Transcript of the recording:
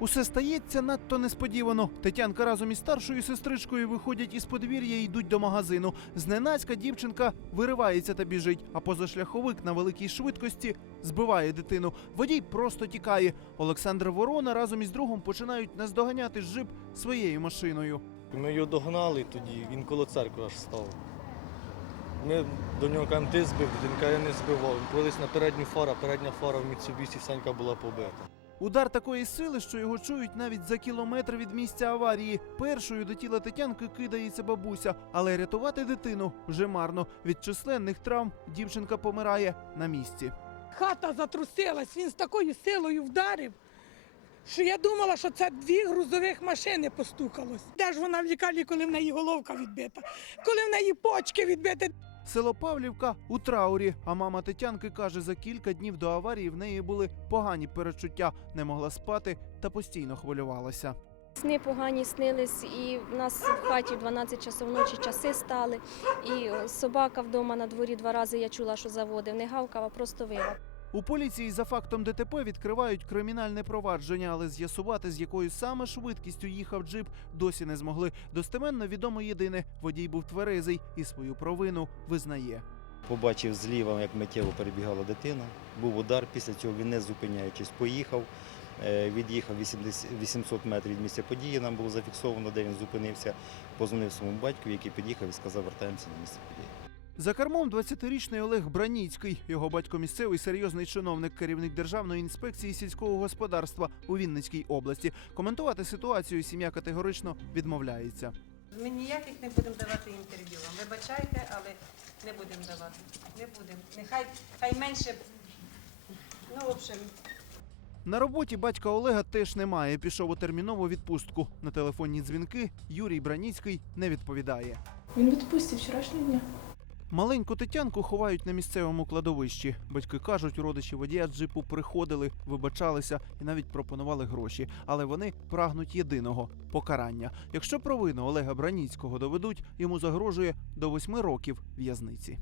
Усе стається надто несподівано. Тетянка разом із старшою сестричкою виходять із подвір'я і йдуть до магазину. Зненацька дівчинка виривається та біжить, а позашляховик на великій швидкості збиває дитину. Водій просто тікає. Олександр Ворона разом із другом починають наздоганяти жип своєю машиною. Ми його догнали тоді, він коло церкви аж став. Ми до нього кажемо, ти збив, дитинка я не збивав. Колись на передню фара, передня фара в Міцубісі Санька була побита. Удар такої сили, що його чують навіть за кілометр від місця аварії. Першою до тіла Тетянки кидається бабуся, але рятувати дитину вже марно. Від численних травм дівчинка помирає на місці. Хата затрусилась, він з такою силою вдарив, що я думала, що це дві грузових машини постукалось. Де ж вона в лікарні, коли в неї головка відбита, коли в неї почки відбиті. Село Павлівка у траурі. А мама Тетянки каже, за кілька днів до аварії в неї були погані перечуття, не могла спати та постійно хвилювалася. Сни погані снились, і в нас в хаті в 12 часов ночі часи стали. І собака вдома на дворі два рази я чула, що заводив. Не гавкав, а просто вила. У поліції за фактом ДТП відкривають кримінальне провадження, але з'ясувати, з якою саме швидкістю їхав джип, досі не змогли. Достеменно відомо єдине: водій був тверезий і свою провину визнає. Побачив зліва, як миттєво перебігала дитина. Був удар. Після цього він, не зупиняючись, поїхав. Е, Від'їхав 800 метрів від місця події. Нам було зафіксовано, де він зупинився. Позвонив своєму батькові, який під'їхав і сказав, вертаємося на місце події. За кермом 20-річний Олег Браніцький. Його батько місцевий серйозний чиновник, керівник Державної інспекції сільського господарства у Вінницькій області. Коментувати ситуацію сім'я категорично відмовляється. Ми ніяких не будемо давати інтерв'ю. Вибачайте, але не будемо давати. Не будемо. Нехай хай менше. Ну, в общем, На роботі батька Олега теж немає. Пішов у термінову відпустку. На телефонні дзвінки Юрій Браніцький не відповідає. Він відпустив вчорашнього дня. Маленьку Тетянку ховають на місцевому кладовищі. Батьки кажуть, родичі водія джипу приходили, вибачалися і навіть пропонували гроші. Але вони прагнуть єдиного покарання. Якщо провину Олега Браніцького доведуть, йому загрожує до восьми років в'язниці.